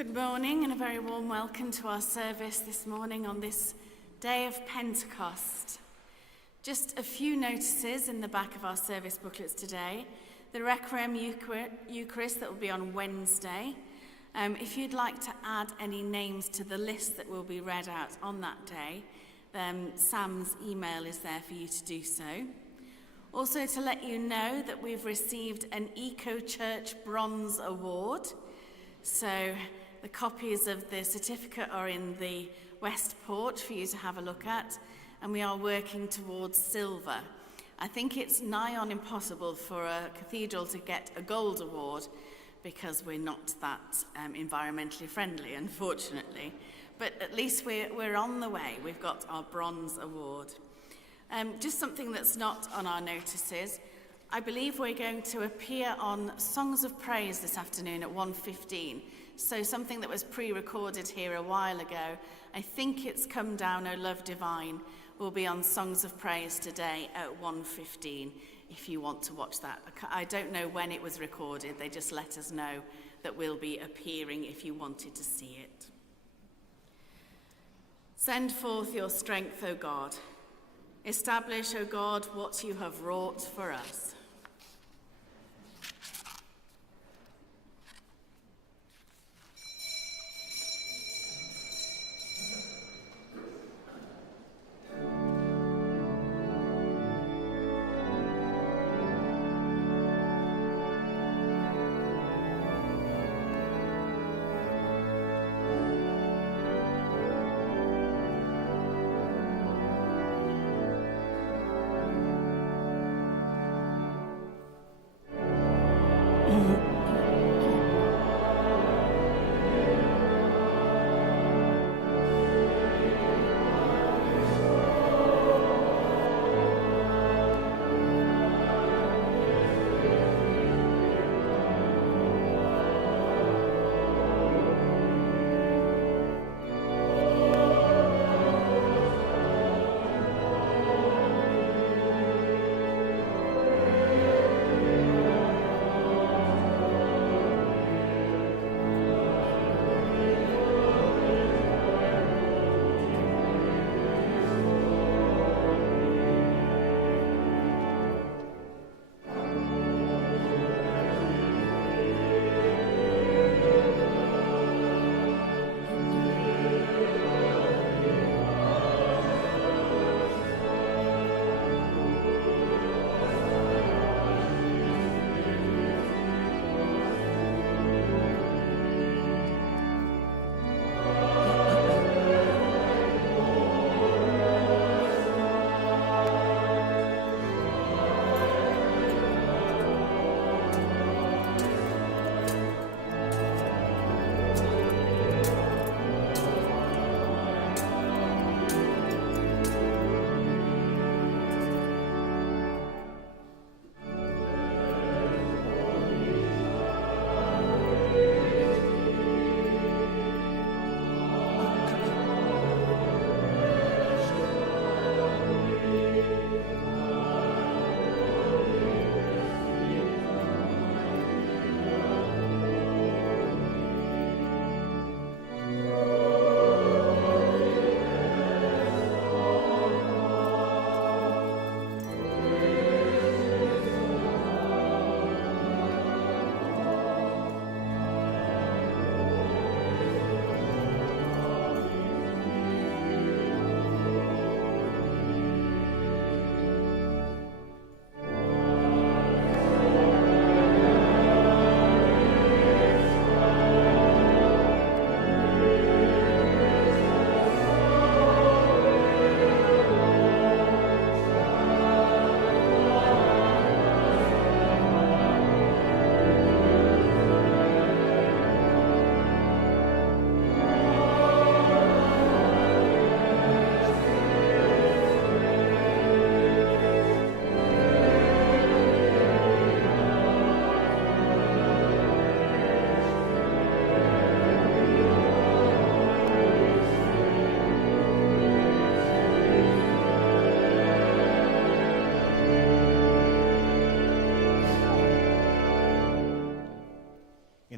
Good morning and a very warm welcome to our service this morning on this day of Pentecost. Just a few notices in the back of our service booklets today. The Requiem Eucharist that will be on Wednesday. If you'd like to add any names to the list that will be read out on that day, then Sam's email is there for you to do so. Also to let you know that we've received an Eco Church Bronze Award. So the copies of the certificate are in the West Porch for you to have a look at, and we are working towards silver. I think it's nigh on impossible for a cathedral to get a gold award because we're not that environmentally friendly, unfortunately. But at least we're on the way. We've got our bronze award. Just something that's not on our notices. I believe we're going to appear on Songs of Praise this afternoon at 1:15. So something that was pre-recorded here a while ago, I think it's Come Down, O Love Divine, will be on Songs of Praise today at 1:15 if you want to watch that. I don't know when it was recorded. They just let us know that we'll be appearing if you wanted to see it. Send forth your strength, O God. Establish, O God, what you have wrought for us.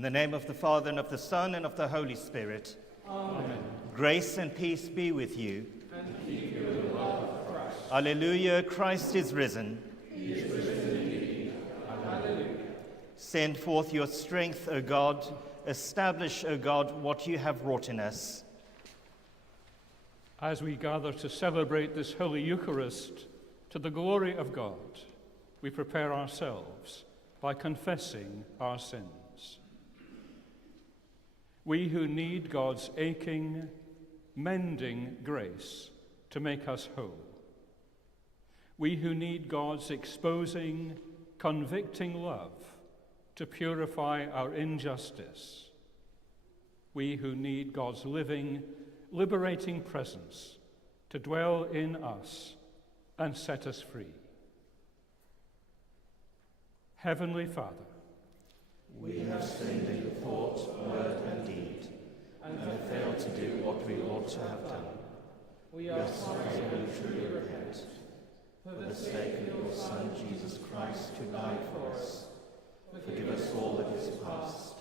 In the name of the Father, and of the Son, and of the Holy Spirit. Amen. Grace and peace be with you. And keep you in the love of Christ. Alleluia, Christ is risen. He is risen indeed. Alleluia. Send forth your strength, O God. Establish, O God, what you have wrought in us. As we gather to celebrate this Holy Eucharist to the glory of God, we prepare ourselves by confessing our sins. We who need God's aching, mending grace to make us whole. We who need God's exposing, convicting love to purify our injustice. We who need God's living, liberating presence to dwell in us and set us free. Heavenly Father, We have sinned in thought, word, and deed, and have failed to do what we ought to have done. We are sorry and truly repent. For the sake of your Son, Jesus Christ, who died for us, forgive us all that is past,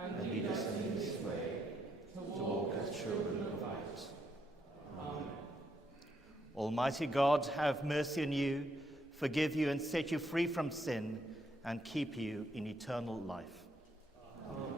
and lead us in this way, to walk as children of light. Amen. Almighty God, have mercy on you, forgive you, and set you free from sin, and keep you in eternal life. Amen.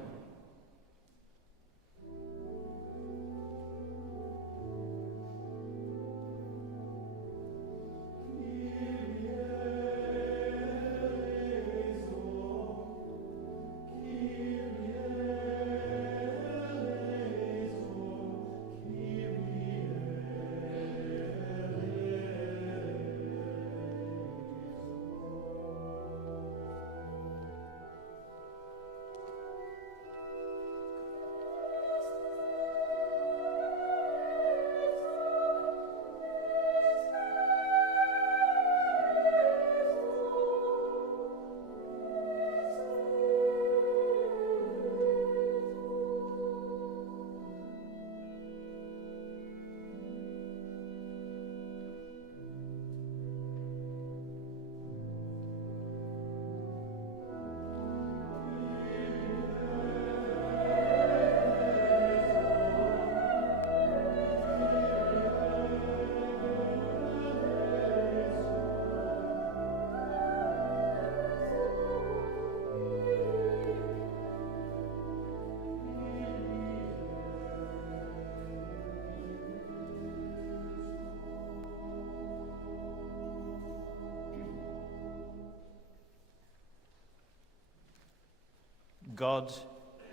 God,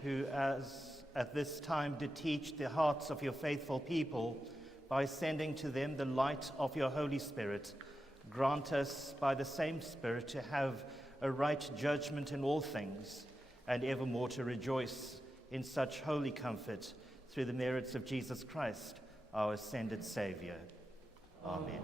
who at this time did teach the hearts of your faithful people by sending to them the light of your Holy Spirit, grant us by the same Spirit to have a right judgment in all things, and evermore to rejoice in such holy comfort through the merits of Jesus Christ, our ascended Saviour. Amen.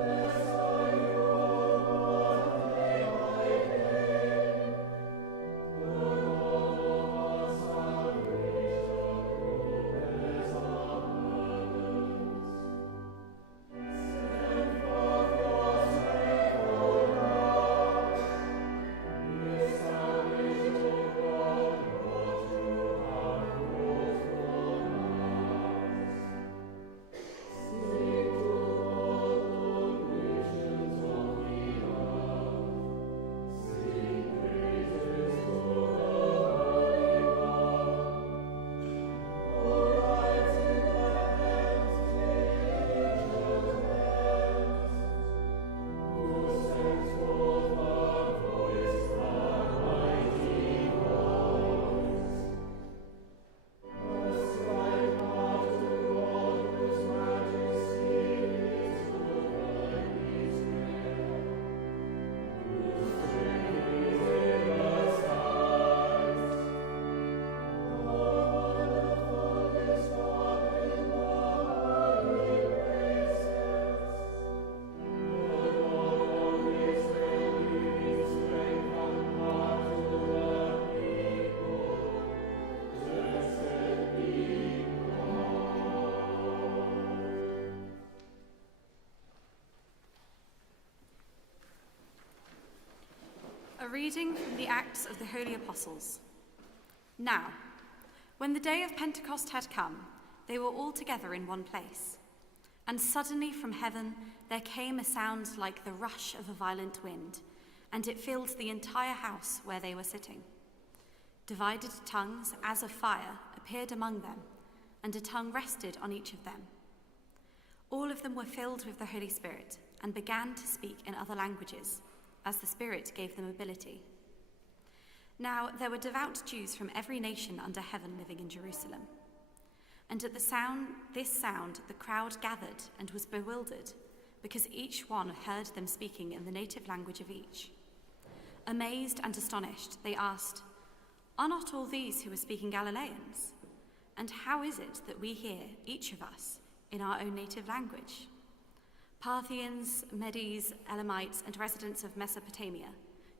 Blessed are you, reading from the Acts of the Holy Apostles. Now, when the day of Pentecost had come, they were all together in one place. And suddenly from heaven there came a sound like the rush of a violent wind, and it filled the entire house where they were sitting. Divided tongues as of fire appeared among them, and a tongue rested on each of them. All of them were filled with the Holy Spirit and began to speak in other languages, as the Spirit gave them ability. Now there were devout Jews from every nation under heaven living in Jerusalem. And at this sound, the crowd gathered and was bewildered, because each one heard them speaking in the native language of each. Amazed and astonished, they asked, "Are not all these who are speaking Galileans? And how is it that we hear, each of us, in our own native language? Parthians, Medes, Elamites, and residents of Mesopotamia,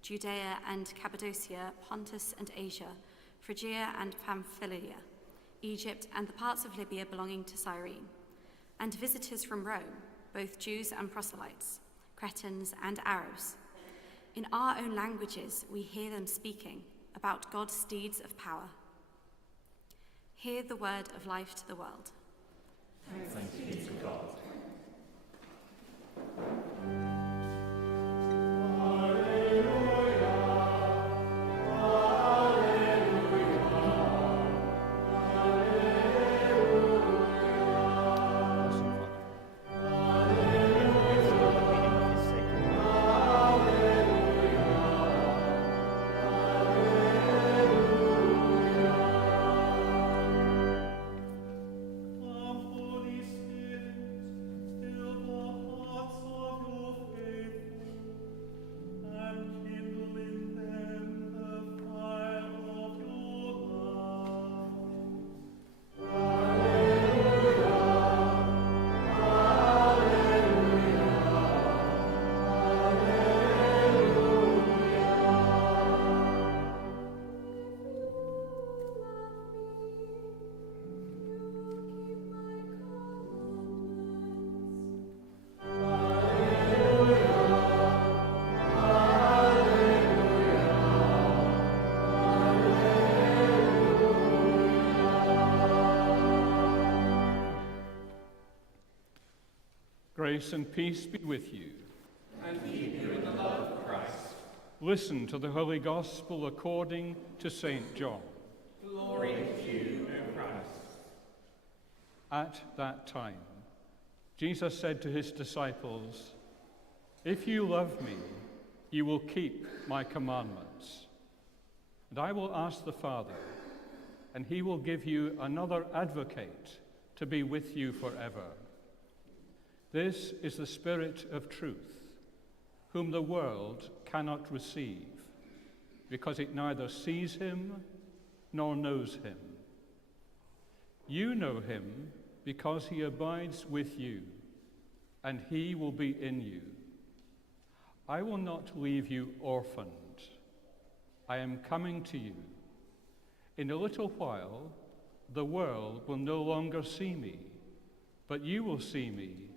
Judea and Cappadocia, Pontus and Asia, Phrygia and Pamphylia, Egypt and the parts of Libya belonging to Cyrene, and visitors from Rome, both Jews and proselytes, Cretans and Arabs. In our own languages we hear them speaking about God's deeds of power." Hear the word of life to the world. Thanks be to God. Grace and peace be with you. And keep you in the love of Christ. Listen to the Holy Gospel according to St. John. Glory to you, O Christ. At that time, Jesus said to his disciples, "If you love me, you will keep my commandments. And I will ask the Father, and he will give you another advocate to be with you forever. This is the Spirit of truth, whom the world cannot receive, because it neither sees him nor knows him. You know him because he abides with you, and he will be in you. I will not leave you orphaned. I am coming to you. In a little while, the world will no longer see me, but you will see me.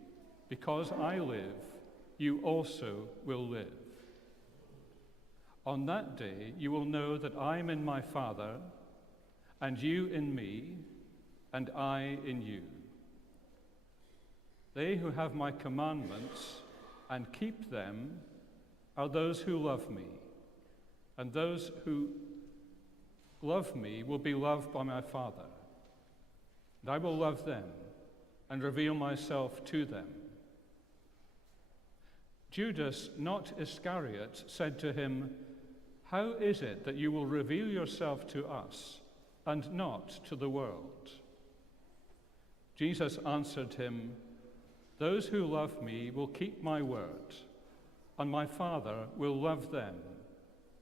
Because I live, you also will live. On that day, you will know that I am in my Father, and you in me, and I in you. They who have my commandments and keep them are those who love me, and those who love me will be loved by my Father. And I will love them and reveal myself to them." Judas, not Iscariot, said to him, "How is it that you will reveal yourself to us and not to the world?" Jesus answered him, "Those who love me will keep my word, and my Father will love them,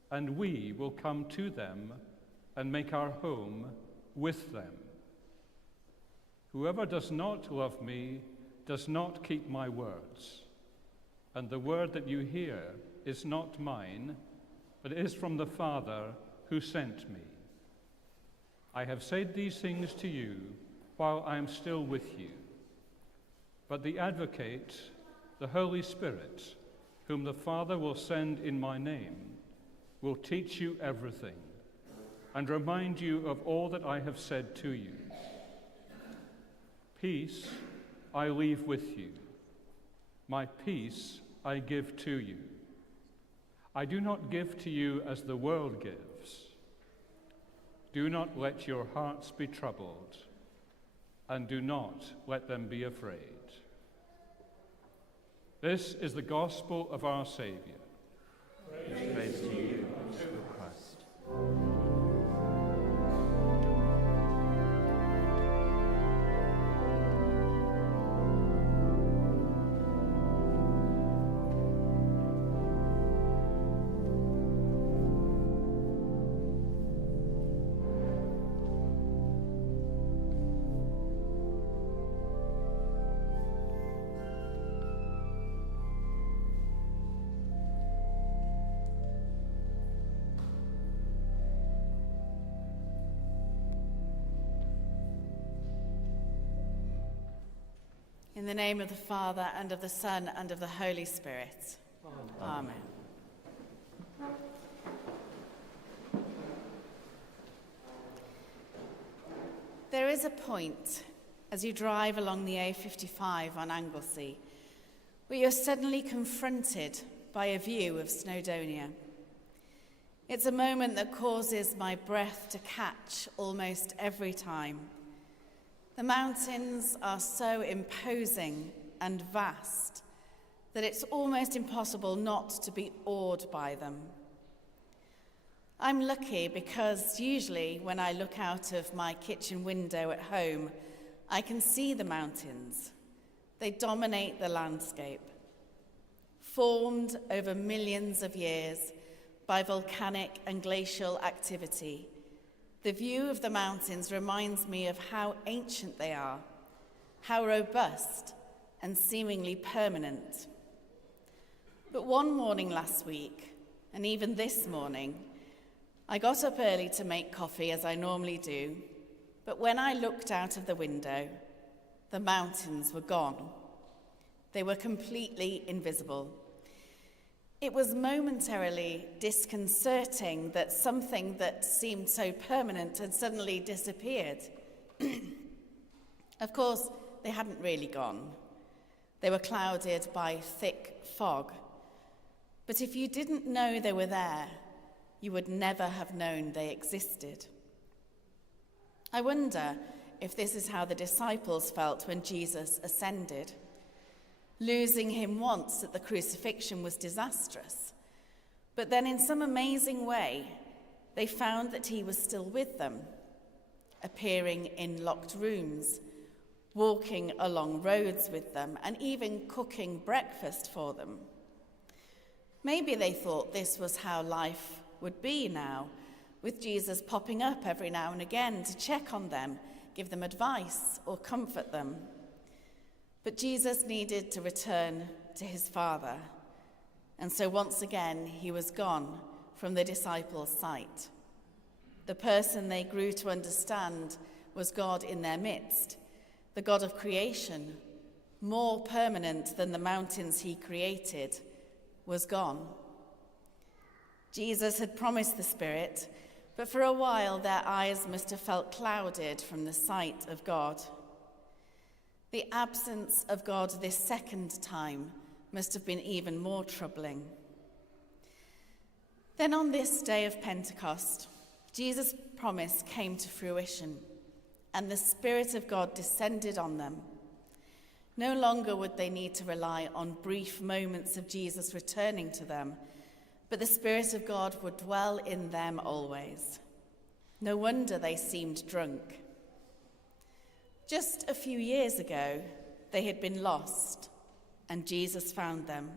and we will come to them and make our home with them. Whoever does not love me does not keep my words. And the word that you hear is not mine, but is from the Father who sent me. I have said these things to you while I am still with you. But the Advocate, the Holy Spirit, whom the Father will send in my name, will teach you everything and remind you of all that I have said to you. Peace I leave with you. My peace I give to you. I do not give to you as the world gives. Do not let your hearts be troubled, and do not let them be afraid. This is the gospel of our Saviour. Praise to you, O Christ. In the name of the Father, and of the Son, and of the Holy Spirit. Amen. There is a point as you drive along the A55 on Anglesey where you're suddenly confronted by a view of Snowdonia. It's a moment that causes my breath to catch almost every time. The mountains are so imposing and vast that it's almost impossible not to be awed by them. I'm lucky because usually when I look out of my kitchen window at home, I can see the mountains. They dominate the landscape. Formed over millions of years by volcanic and glacial activity, the view of the mountains reminds me of how ancient they are, how robust and seemingly permanent. But one morning last week, and even this morning, I got up early to make coffee as I normally do, but when I looked out of the window, the mountains were gone. They were completely invisible. It was momentarily disconcerting that something that seemed so permanent had suddenly disappeared. Of course, they hadn't really gone. They were clouded by thick fog. But if you didn't know they were there, you would never have known they existed. I wonder if this is how the disciples felt when Jesus ascended. Losing him once at the crucifixion was disastrous. But then in some amazing way, they found that he was still with them, appearing in locked rooms, walking along roads with them, and even cooking breakfast for them. Maybe they thought this was how life would be now, with Jesus popping up every now and again to check on them, give them advice, or comfort them. But Jesus needed to return to his Father, and so once again he was gone from the disciples' sight. The person they grew to understand was God in their midst, the God of creation, more permanent than the mountains he created, was gone. Jesus had promised the Spirit, but for a while their eyes must have felt clouded from the sight of God. The absence of God this second time must have been even more troubling. Then on this day of Pentecost, Jesus' promise came to fruition, and the Spirit of God descended on them. No longer would they need to rely on brief moments of Jesus returning to them, but the Spirit of God would dwell in them always. No wonder they seemed drunk. Just a few years ago, they had been lost, and Jesus found them.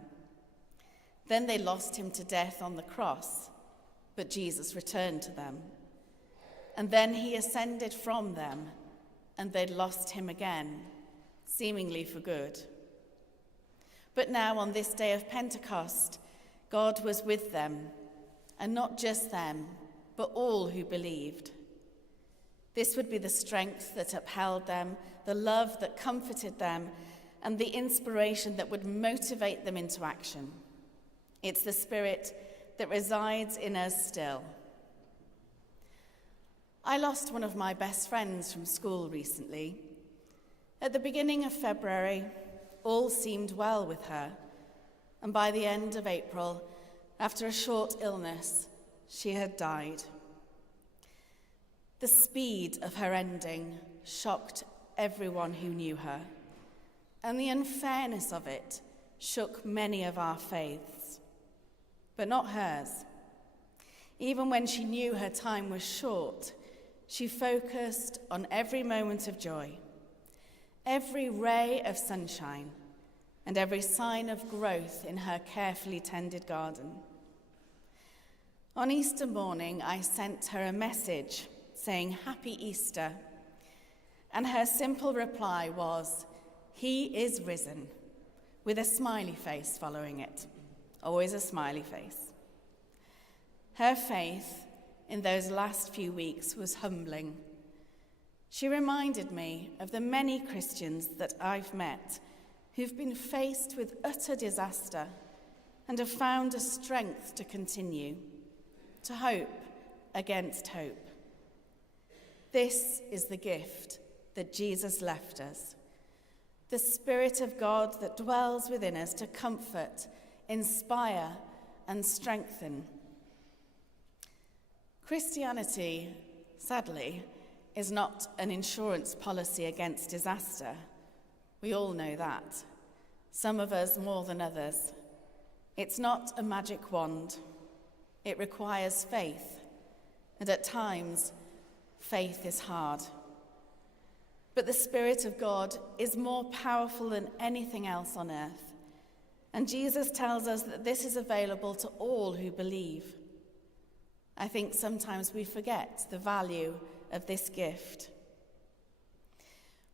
Then they lost him to death on the cross, but Jesus returned to them. And then he ascended from them, and they'd lost him again, seemingly for good. But now, on this day of Pentecost, God was with them, and not just them, but all who believed. This would be the strength that upheld them, the love that comforted them, and the inspiration that would motivate them into action. It's the Spirit that resides in us still. I lost one of my best friends from school recently. At the beginning of February, all seemed well with her, and by the end of April, after a short illness, she had died. The speed of her ending shocked everyone who knew her, and the unfairness of it shook many of our faiths, but not hers. Even when she knew her time was short, she focused on every moment of joy, every ray of sunshine, and every sign of growth in her carefully tended garden. On Easter morning, I sent her a message saying, "Happy Easter," and her simple reply was, "He is risen," with a smiley face following it. Always a smiley face. Her faith in those last few weeks was humbling. She reminded me of the many Christians that I've met who've been faced with utter disaster and have found a strength to continue, to hope against hope. This is the gift that Jesus left us, the Spirit of God that dwells within us to comfort, inspire, and strengthen. Christianity, sadly, is not an insurance policy against disaster. We all know that. Some of us more than others. It's not a magic wand. It requires faith, and at times, faith is hard. But the Spirit of God is more powerful than anything else on earth, and Jesus tells us that this is available to all who believe. I think sometimes we forget the value of this gift.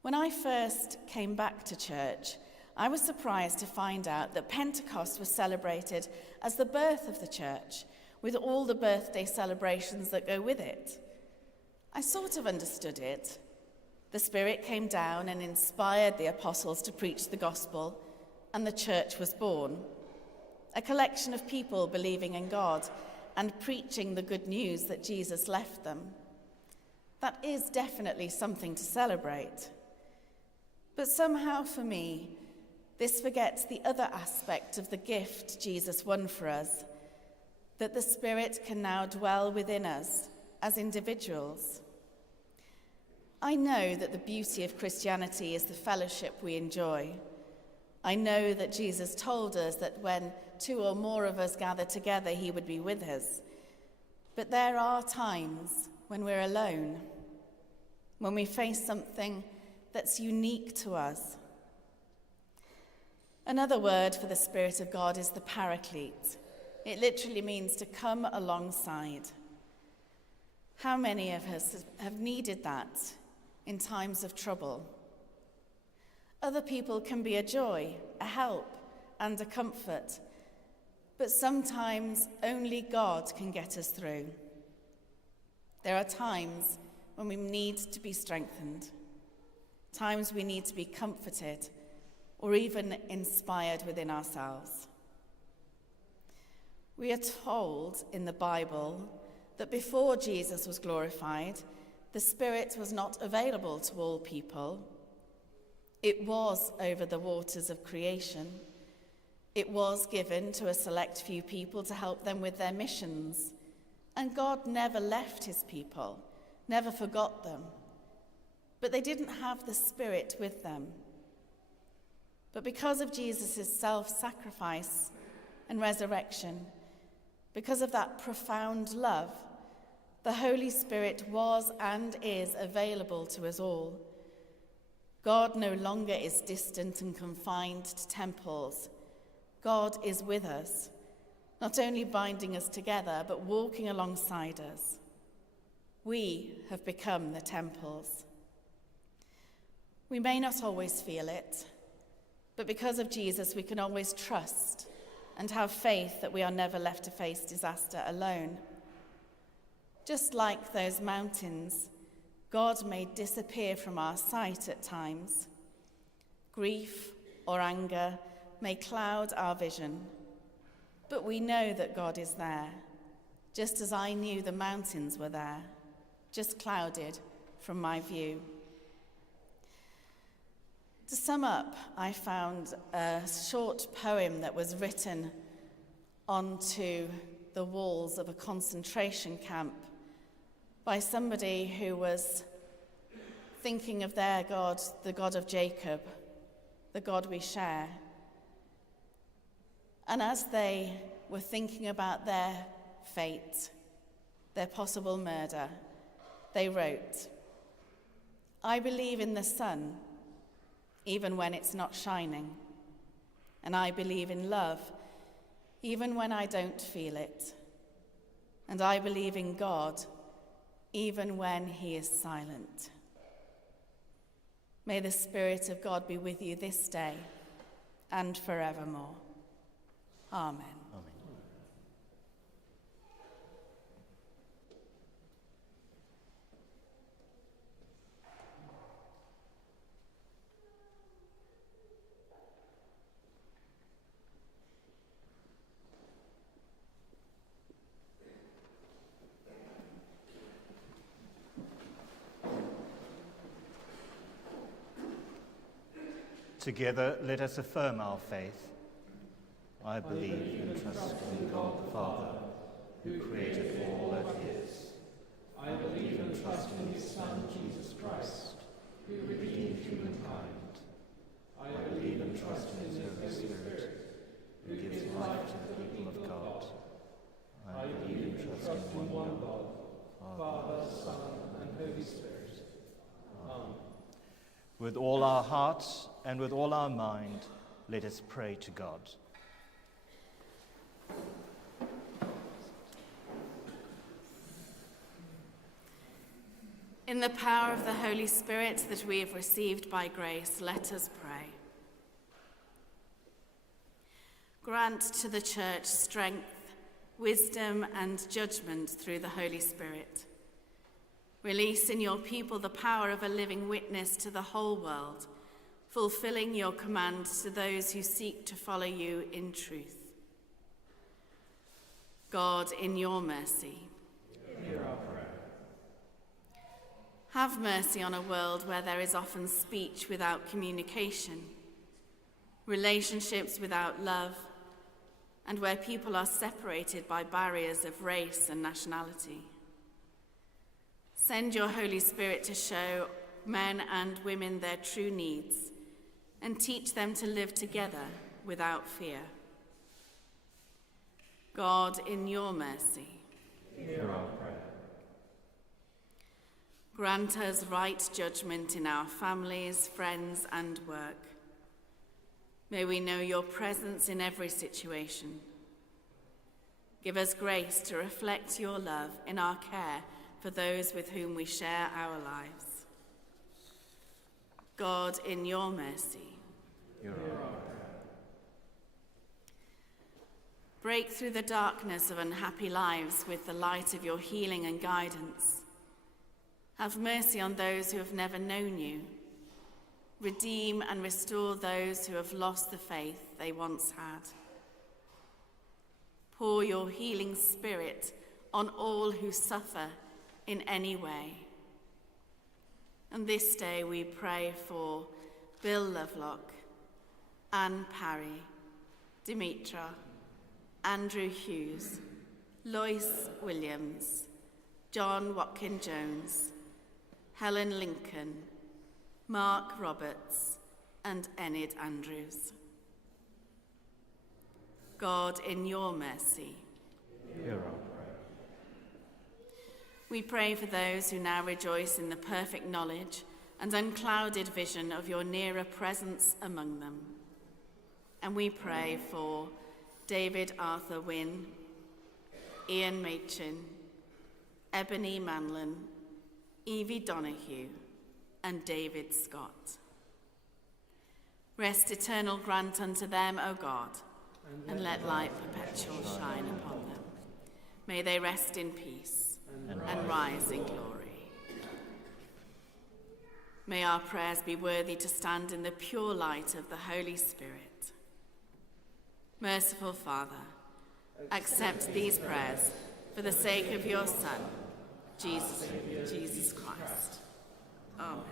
When I first came back to church, I was surprised to find out that Pentecost was celebrated as the birth of the church, with all the birthday celebrations that go with it. I sort of understood it. The Spirit came down and inspired the apostles to preach the gospel, and the church was born. A collection of people believing in God and preaching the good news that Jesus left them. That is definitely something to celebrate. But somehow for me, this forgets the other aspect of the gift Jesus won for us, that the Spirit can now dwell within us as individuals. I know that the beauty of Christianity is the fellowship we enjoy. I know that Jesus told us that when 2 or more of us gather together, he would be with us. But there are times when we're alone, when we face something that's unique to us. Another word for the Spirit of God is the Paraclete. It literally means to come alongside. How many of us have needed that in times of trouble? Other people can be a joy, a help, and a comfort, but sometimes only God can get us through. There are times when we need to be strengthened, times we need to be comforted, or even inspired within ourselves. We are told in the Bible that before Jesus was glorified, the Spirit was not available to all people. It was over the waters of creation. It was given to a select few people to help them with their missions. And God never left his people, never forgot them. But they didn't have the Spirit with them. But because of Jesus' self-sacrifice and resurrection, because of that profound love, the Holy Spirit was and is available to us all. God no longer is distant and confined to temples. God is with us, not only binding us together, but walking alongside us. We have become the temples. We may not always feel it, but because of Jesus, we can always trust and have faith that we are never left to face disaster alone. Just like those mountains, God may disappear from our sight at times. Grief or anger may cloud our vision. but we know that God is there, just as I knew the mountains were there, just clouded from my view. To sum up, I found a short poem that was written onto the walls of a concentration camp by somebody who was thinking of their God, the God of Jacob, the God we share. And as they were thinking about their fate, their possible murder, they wrote, "I believe in the sun, even when it's not shining. And I believe in love, even when I don't feel it. And I believe in God, even when he is silent." May the Spirit of God be with you this day and forevermore. Amen. Amen. Together, let us affirm our faith. I believe and trust in God the Father, who created all that is. I believe and trust in his Son, Jesus Christ, who redeemed humankind. I believe and trust in his Holy Spirit, who gives life to the people of God. I believe and trust in one God, Father, Son, and Holy Spirit. Amen. With all our hearts and with all our mind, let us pray to God. In the power of the Holy Spirit that we have received by grace, let us pray. Grant to the Church strength, wisdom, and judgment through the Holy Spirit. Release in your people the power of a living witness to the whole world, fulfilling your command to those who seek to follow you in truth. God, in your mercy, Hear our prayer. have mercy on a world where there is often speech without communication, relationships without love, and where people are separated by barriers of race and nationality. Send your Holy Spirit to show men and women their true needs and teach them to live together without fear. God, in your mercy, Hear our prayer. grant us right judgment in our families, friends, and work. May we know your presence in every situation. Give us grace to reflect your love in our care for those with whom we share our lives. God, in your mercy, Hear our prayer. break through the darkness of unhappy lives with the light of your healing and guidance. Have mercy on those who have never known you. Redeem and restore those who have lost the faith they once had. Pour your healing spirit on all who suffer in any way. And this day we pray for Bill Lovelock, Anne Parry, Dimitra, Andrew Hughes, Lois Williams, John Watkin-Jones, Helen Lincoln, Mark Roberts, and Enid Andrews. God, in your mercy, Hear our prayer. we pray for those who now rejoice in the perfect knowledge and unclouded vision of your nearer presence among them. And we pray for David Arthur Wynne, Ian Machin, Ebony Manlon, Evie Donahue, and David Scott. Rest eternal grant unto them, O God, and let light perpetual shine upon them. May they rest in peace and rise in glory. May our prayers be worthy to stand in the pure light of the Holy Spirit. Merciful Father, accept these prayers for the sake of your Son, Jesus Christ. Amen.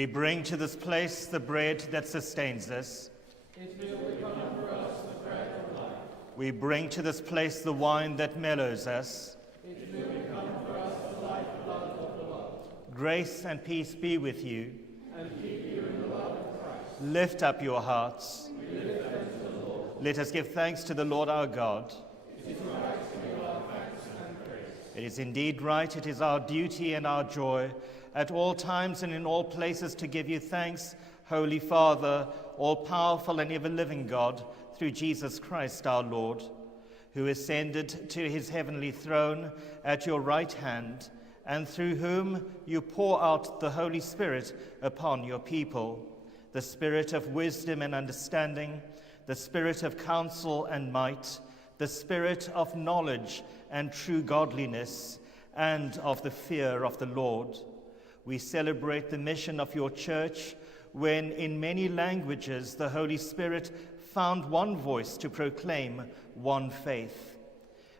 We bring to this place the bread that sustains us. It will become for us the bread of life. We bring to this place the wine that mellows us. It will become for us the lifeblood of the world. Grace and peace be with you. And keep you in the love of Christ. Lift up your hearts. We lift them to the Lord. Let us give thanks to the Lord our God. It is right to give our thanks and praise. It is indeed right, it is our duty and our joy, at all times and in all places to give you thanks, Holy Father, all-powerful and ever-living God, through Jesus Christ our Lord, who ascended to his heavenly throne at your right hand, and through whom you pour out the Holy Spirit upon your people, the Spirit of wisdom and understanding, the Spirit of counsel and might, the Spirit of knowledge and true godliness, and of the fear of the Lord. We celebrate the mission of your church when in many languages the Holy Spirit found one voice to proclaim one faith.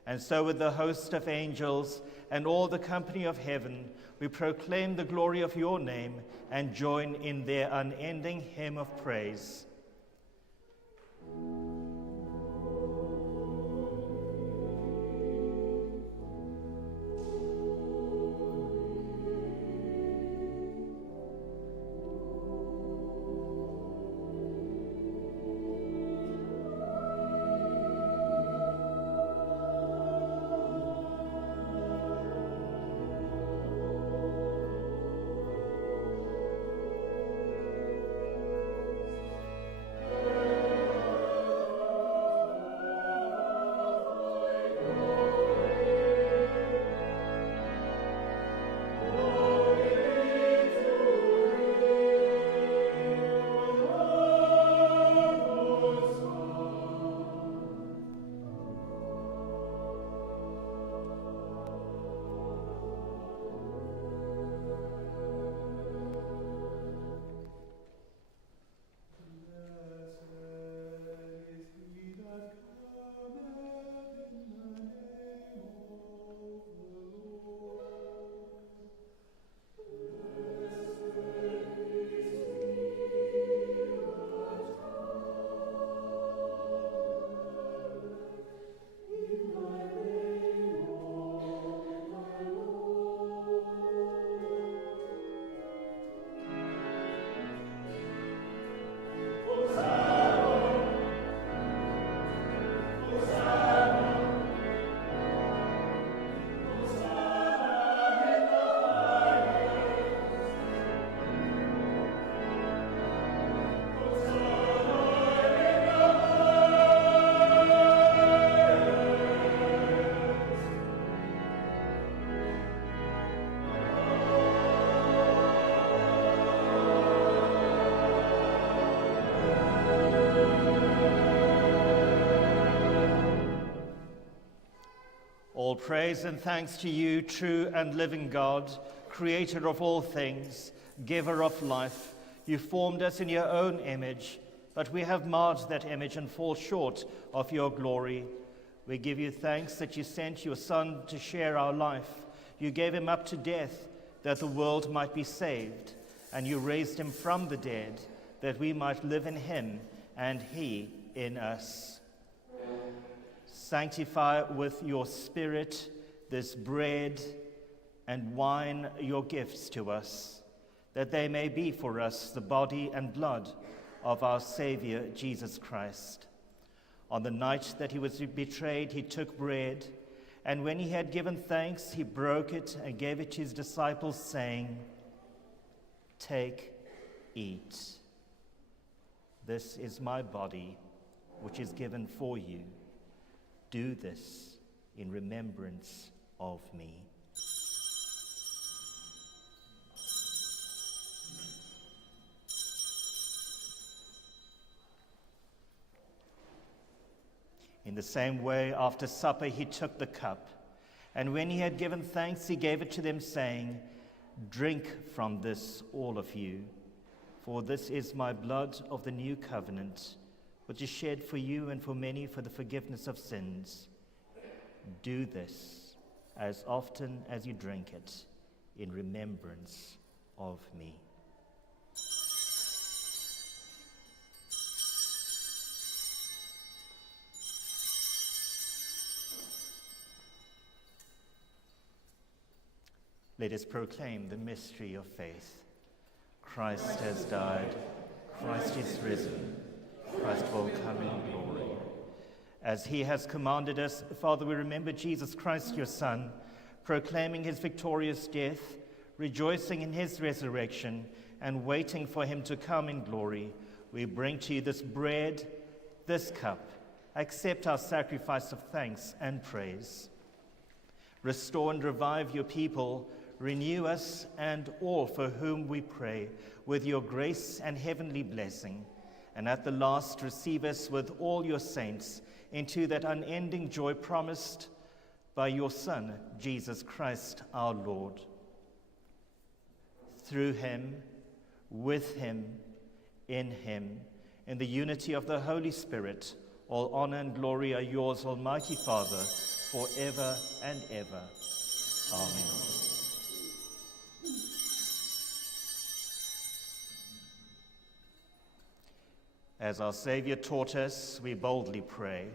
And so with the host of angels and all the company of heaven, we proclaim the glory of your name and join in their unending hymn of praise. All praise and thanks to you, true and living God, creator of all things, giver of life. You formed us in your own image, but we have marred that image and fall short of your glory. We give you thanks that you sent your Son to share our life. You gave him up to death that the world might be saved, and you raised him from the dead that we might live in him and he in us. Sanctify with your Spirit this bread and wine, your gifts to us, that they may be for us the body and blood of our Savior, Jesus Christ. On the night that he was betrayed, he took bread, and when he had given thanks, he broke it and gave it to his disciples, saying, "Take, eat. This is my body, which is given for you. Do this in remembrance of me." In the same way, after supper, he took the cup, and when he had given thanks, he gave it to them, saying, "Drink from this, all of you, for this is my blood of the new covenant, which is shed for you and for many for the forgiveness of sins. Do this as often as you drink it in remembrance of me." Let us proclaim the mystery of faith. Christ has died, Christ is risen, Christ will come in glory. As he has commanded us, Father, we remember Jesus Christ, your Son, proclaiming his victorious death, rejoicing in his resurrection, and waiting for him to come in glory, we bring to you this bread, this cup. Accept our sacrifice of thanks and praise. Restore and revive your people, renew us and all for whom we pray, with your grace and heavenly blessing, and at the last receive us with all your saints into that unending joy promised by your Son, Jesus Christ our Lord. Through him, with him, in the unity of the Holy Spirit, all honor and glory are yours, Almighty Father, forever and ever. Amen. As our Savior taught us, we boldly pray.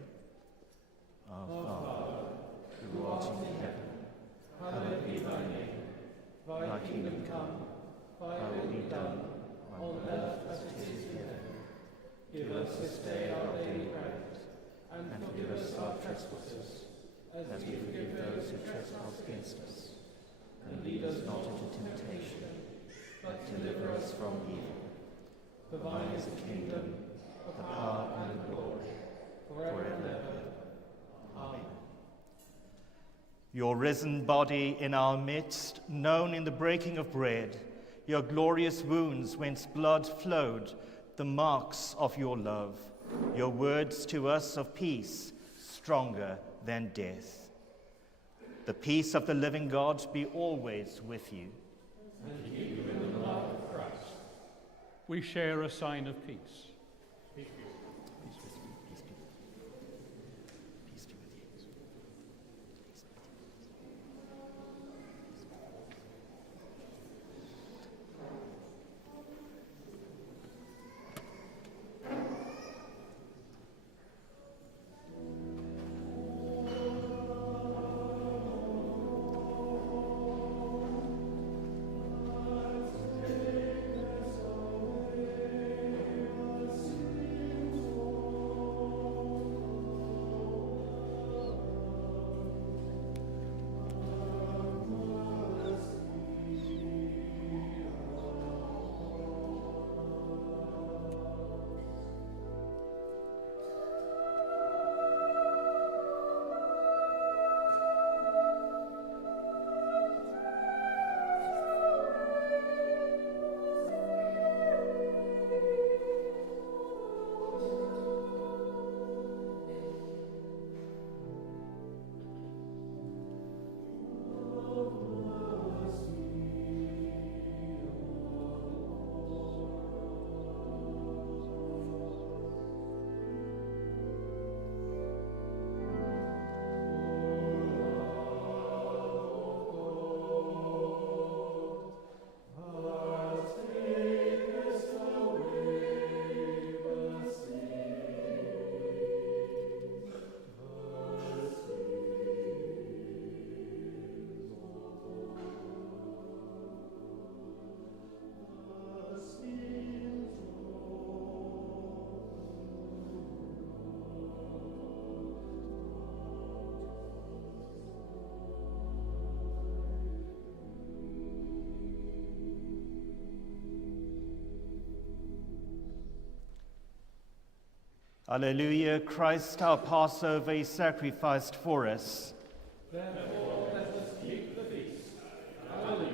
Our Father, who art in heaven, hallowed be thy name. Thy kingdom come, thy will be done, on earth as it is in heaven. Give us this day our daily bread, and forgive us our trespasses, as we forgive those who trespass against us. And lead us not into temptation, but deliver us from evil. For thine is the kingdom, the power, and the glory, forever and ever. Amen. Your risen body in our midst, known in the breaking of bread, your glorious wounds whence blood flowed, the marks of your love, your words to us of peace, stronger than death. The peace of the living God be always with you. And keep you in the love of Christ. We share a sign of peace. Peace with you. Peace be with you. Peace be with you. Alleluia, Christ our Passover is sacrificed for us. Therefore, let us keep the feast. Alleluia.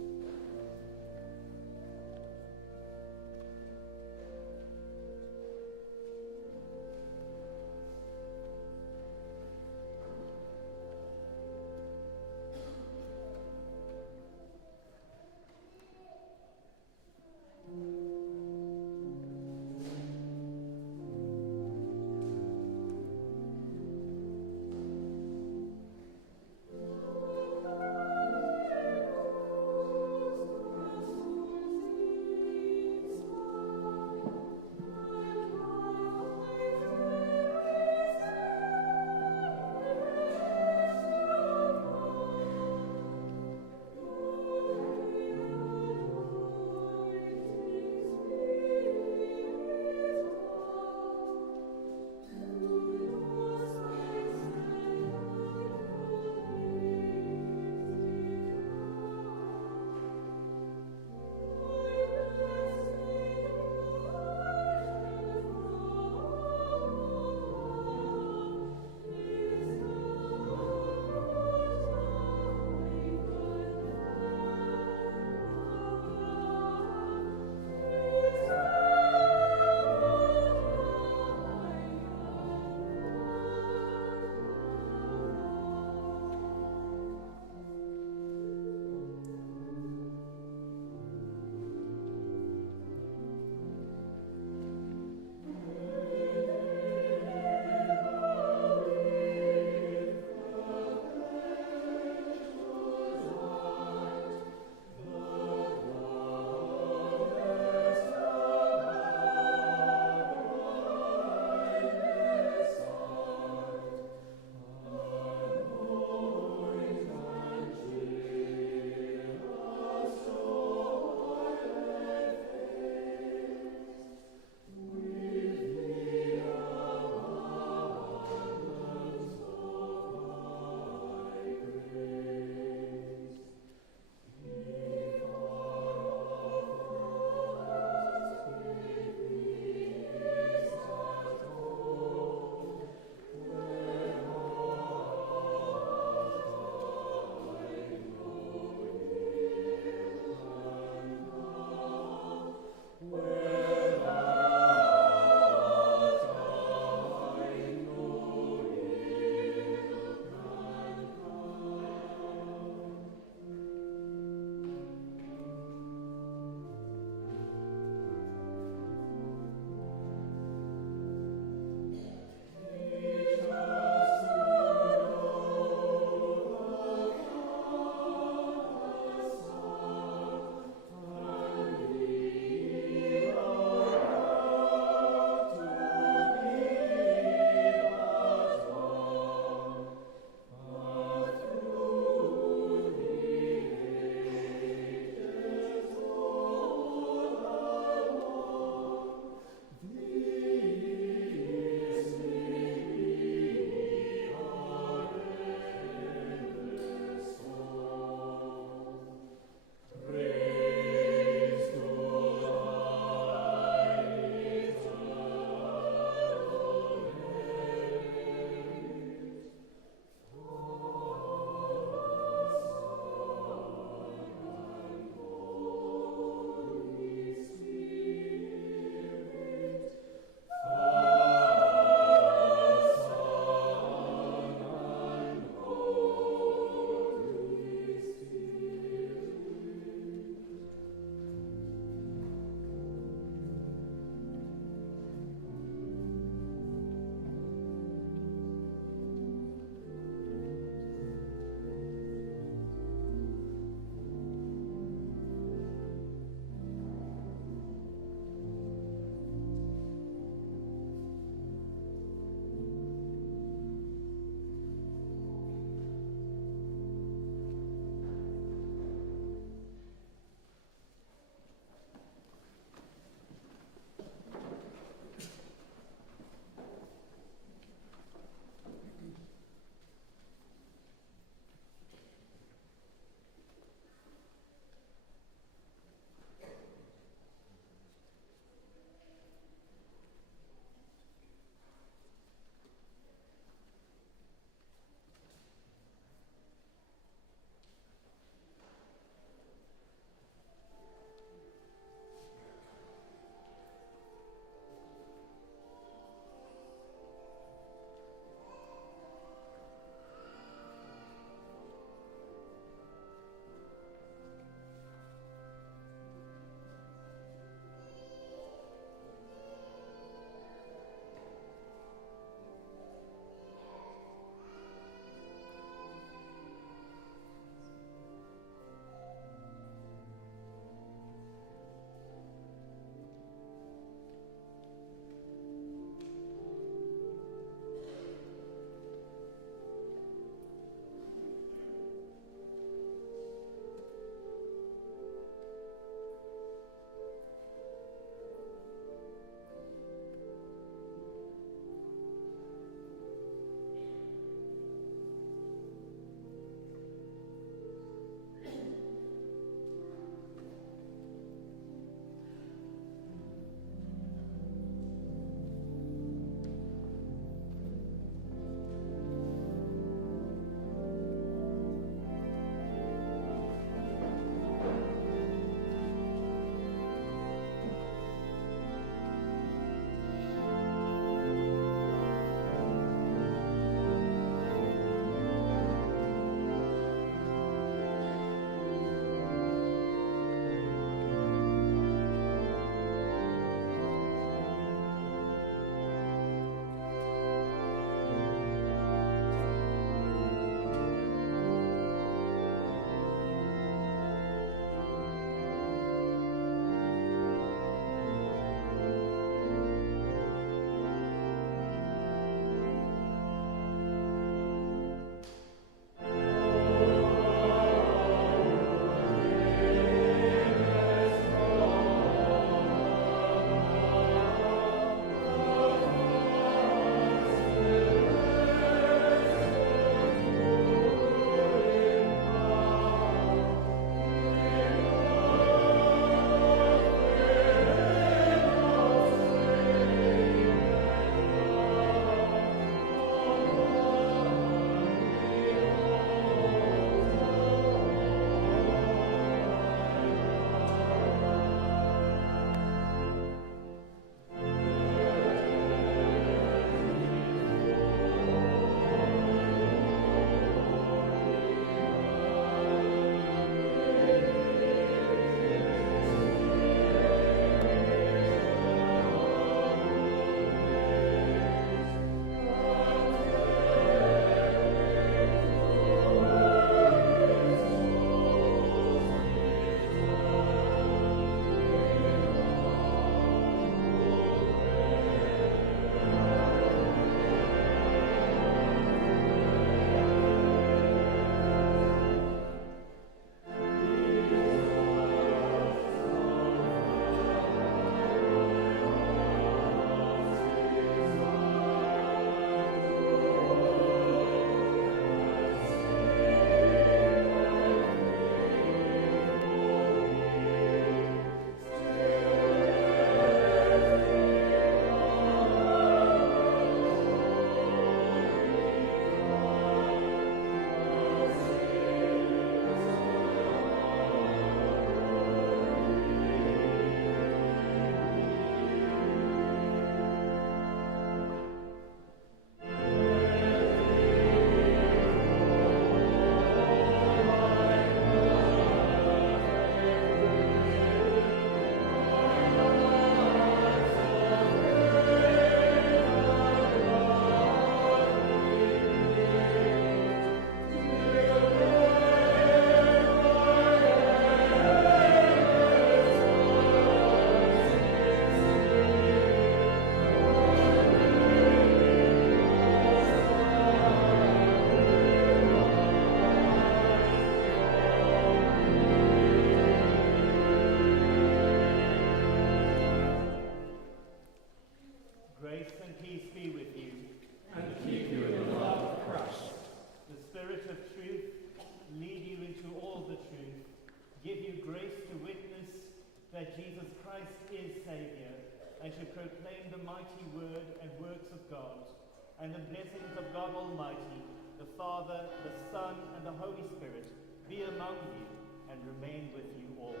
God, and the blessings of God Almighty, the Father, the Son, and the Holy Spirit be among you and remain with you always.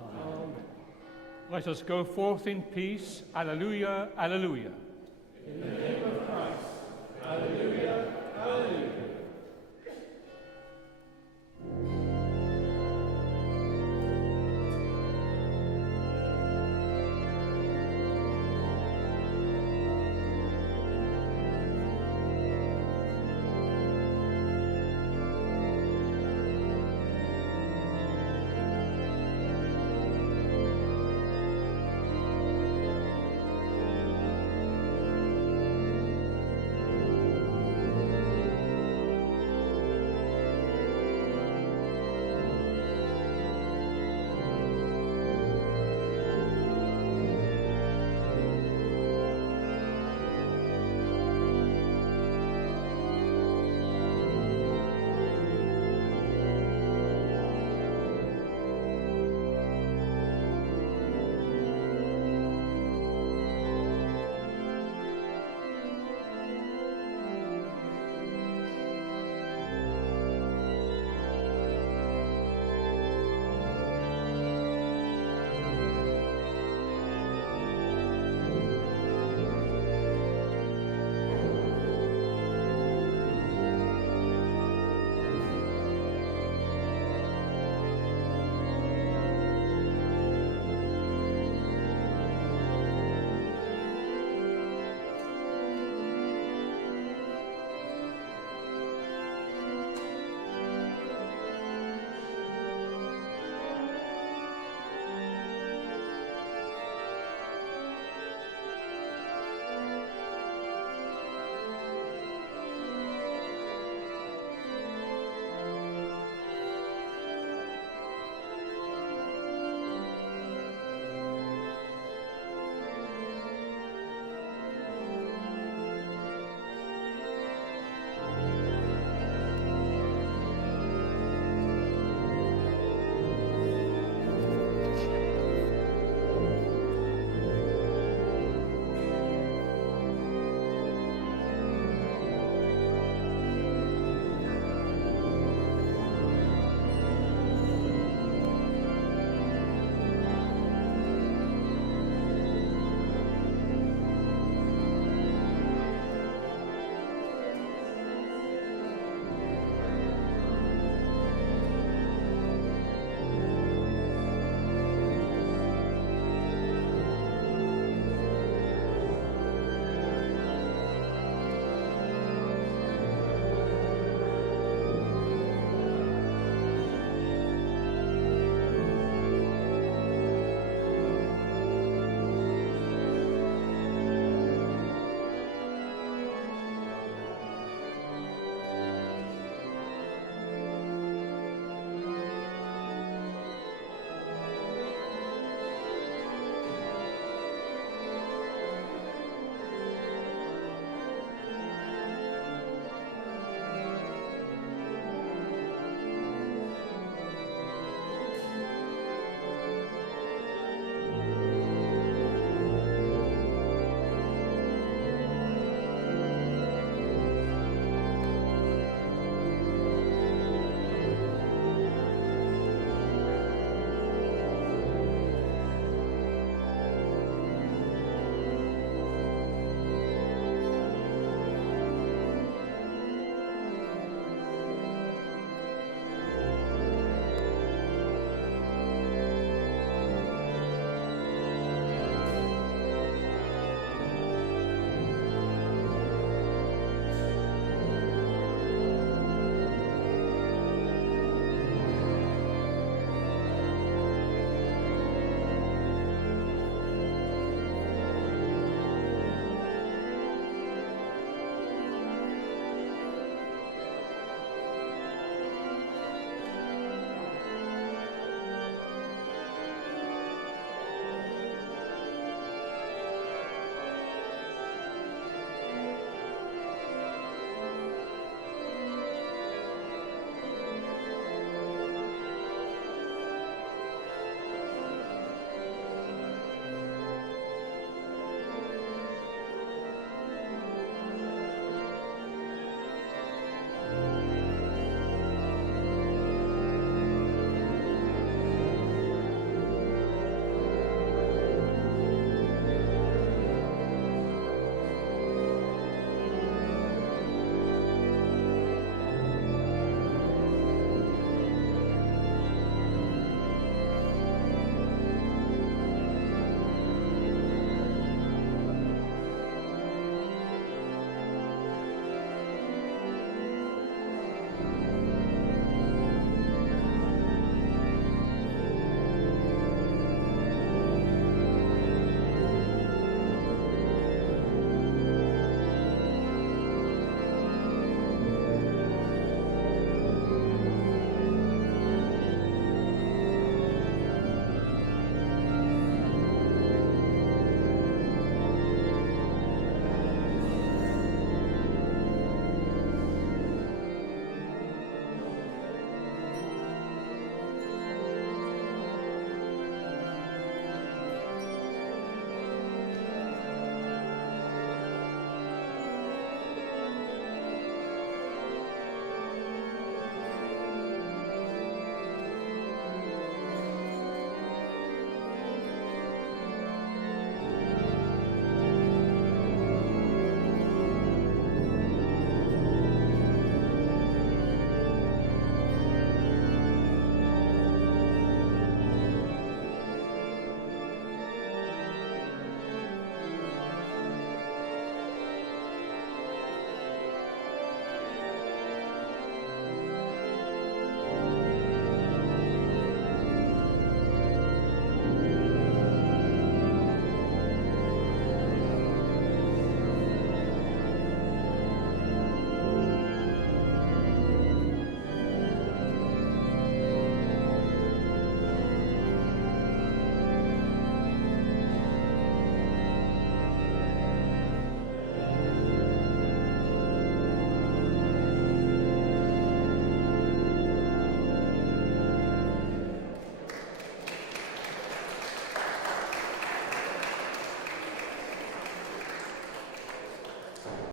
Amen. Let us go forth in peace. Alleluia, alleluia. In the name